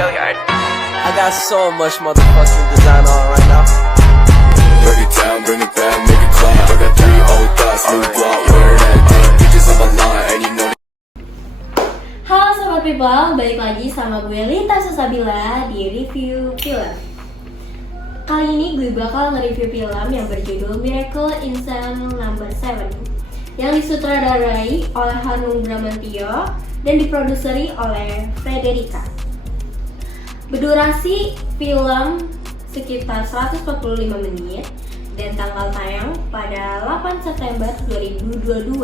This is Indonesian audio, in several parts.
I got so much motherfucking design on right now. Break it down, bring it back, make it clap. I got 3 old thoughts, new block, wear that thing. Bitches on my line, and you know. Halo Sobat People, balik lagi sama gue Lita Susabila di review film. Kali ini gue bakal nge-review film yang berjudul Miracle in Cell No. 7 yang disutradarai oleh Hanung Bramantyo dan diproduseri oleh Frederica. Berdurasi film sekitar 145 menit dan tanggal tayang pada 8 September 2022.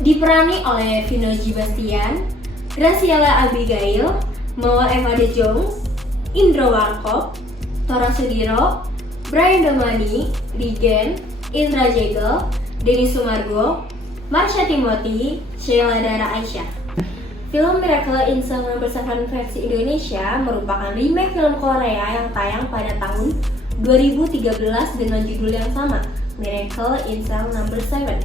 Diperani oleh Vino G. Bastian, Graciela Abigail, Mawar Eva De Jong, Indro Warkop, Tora Sudiro, Brian Domani, Rigen, Indra Jegel, Denny Sumargo, Marsha Timothy, Sheila Dara Aisyah. Film Miracle in Cell No. 7 versi Indonesia merupakan remake film Korea yang tayang pada tahun 2013 dengan judul yang sama, Miracle in Cell No. 7.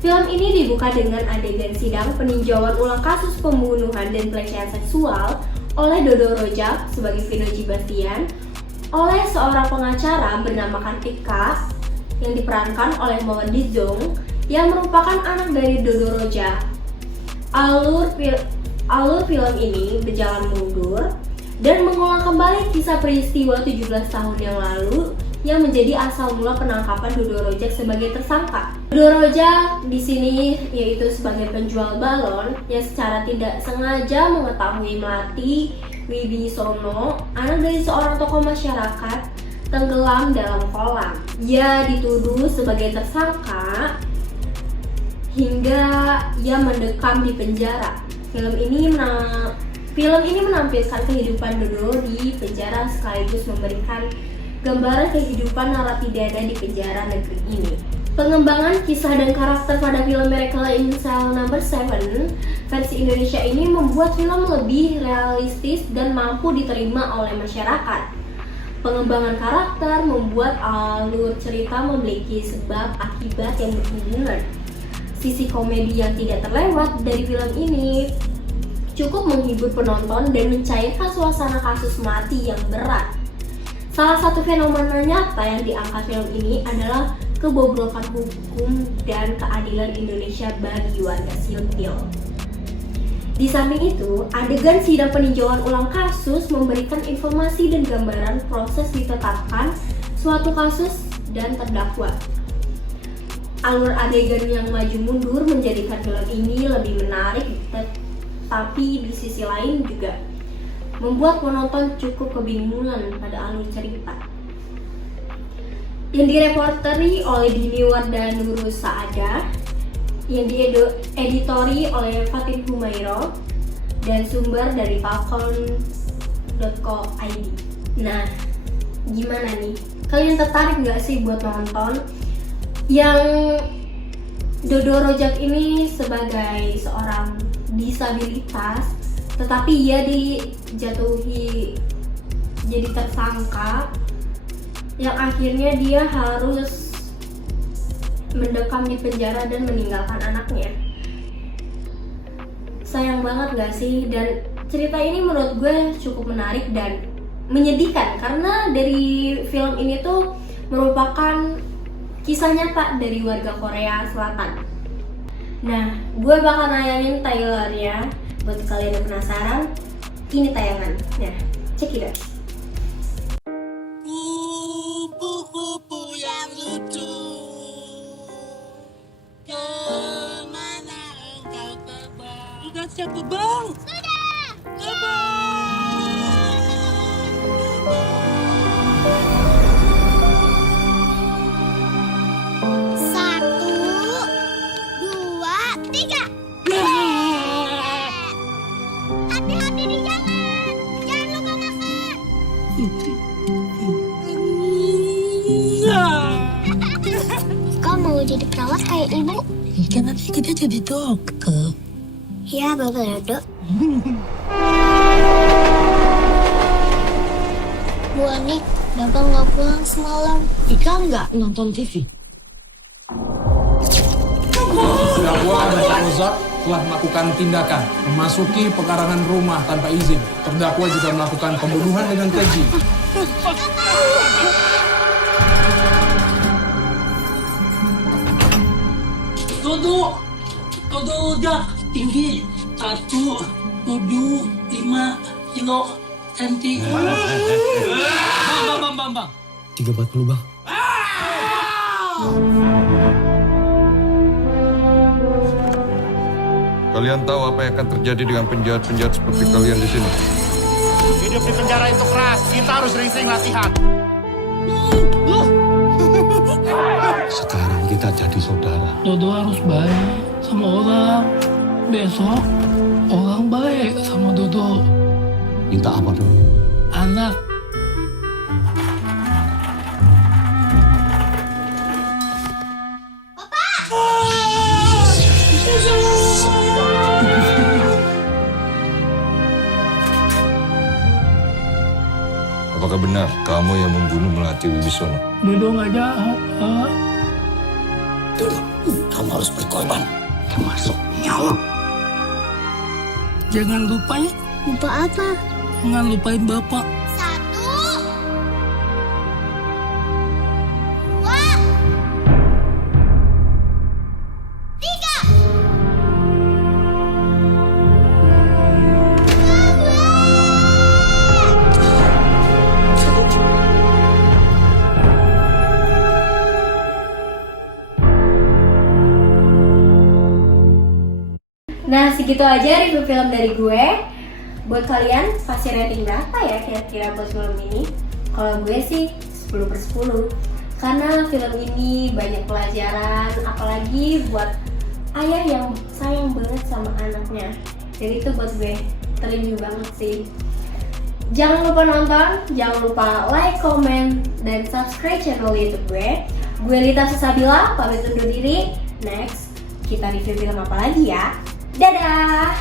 Film ini dibuka dengan adegan sidang peninjauan ulang kasus pembunuhan dan pelecehan seksual oleh Dodo Rojak sebagai Vino G. Bastian, oleh seorang pengacara bernama Kartika yang diperankan oleh Mawar De Jong yang merupakan anak dari Dodo Rojak. Alur film ini berjalan mundur dan mengulang kembali kisah peristiwa 17 tahun yang lalu yang menjadi asal mula penangkapan Dodo Rojak sebagai tersangka. Dodo Rojak di sini yaitu sebagai penjual balon yang secara tidak sengaja mengetahui mati Wibisono, anak dari seorang tokoh masyarakat, tenggelam dalam kolam. Ia dituduh sebagai tersangka hingga ia mendekam di penjara. Film ini menampilkan kehidupan Dodo di penjara sekaligus memberikan gambaran kehidupan narapidana di penjara negeri ini. Pengembangan kisah dan karakter pada film Miracle in Cell No. 7 versi Indonesia ini membuat film lebih realistis dan mampu diterima oleh masyarakat. Pengembangan karakter membuat alur cerita memiliki sebab akibat yang berhubungan. Sisi komedi yang tidak terlewat dari film ini cukup menghibur penonton dan mencairkan suasana kasus mati yang berat. Salah satu fenomena nyata yang diangkat film ini adalah kebobrokan hukum dan keadilan Indonesia bagi warga sipil. Di samping itu, adegan sidang peninjauan ulang kasus memberikan informasi dan gambaran proses ditetapkan suatu kasus dan terdakwa. Alur adegan yang maju mundur menjadikan film ini lebih menarik, tapi di sisi lain juga membuat penonton cukup kebingungan pada alur cerita. Yang direporteri oleh Dini Wardana Saada, yang dieditori oleh Fatin Humairo, dan sumber dari falcon.co.id. Nah, gimana nih? Kalian tertarik nggak sih buat nonton? Yang Dodo Rojak ini sebagai seorang disabilitas, tetapi ia dijatuhi jadi tersangka yang akhirnya dia harus mendekam di penjara dan meninggalkan anaknya. Sayang banget gak sih? Dan cerita ini menurut gue cukup menarik dan menyedihkan karena dari film ini tuh merupakan kisah nyata dari warga Korea Selatan. Nah, gue bakal nayangin trailernya buat kalian yang penasaran. Ini tayangan. Nah, check it out. Kupu-kupu yang lucu, kemana engkau terbang? Sudah siap terbang? Sudah! Terbang! Kau mau jadi perawat kayak ibu? Kan nanti kita jadi dokter. Ya, Bapak Dodo. Bu Ani, Bapak nggak pulang semalam. Ika nggak nonton TV? Nah, gua ada Pak Uzak, telah melakukan tindakan memasuki pekarangan rumah tanpa izin. Terdakwa juga melakukan pembunuhan dengan keji. Dodo udah tinggi 175 kilo senti. Bang. 340 bang. Kalian tahu apa yang akan terjadi dengan penjahat-penjahat seperti kalian di sini? Hidup di penjara itu keras, kita harus sering-sering latihan. Sekarang kita jadi saudara. Dodo harus baik sama orang. Besok orang baik sama Dodo. Minta apa dong? Anak. Apakah benar kamu yang membunuh Melati Wibisono? Dodo nggak jahat. Dulu, kamu harus berkorban. Termasuk nyawa. Jangan lupa ya. Lupa apa? Jangan lupain bapak. 1, 2, 3. Nah, segitu aja review film dari gue. Buat kalian, pasti rating berapa ya kira-kira buat film ini? Kalau gue sih 10/10. Karena film ini banyak pelajaran, apalagi buat ayah yang sayang banget sama anaknya. Jadi itu buat gue terima banget sih. Jangan lupa nonton, jangan lupa like, comment, dan subscribe channel YouTube gue. Gue Lita Susabila, pamit undur diri. Next, kita review film apa lagi ya? Dadah!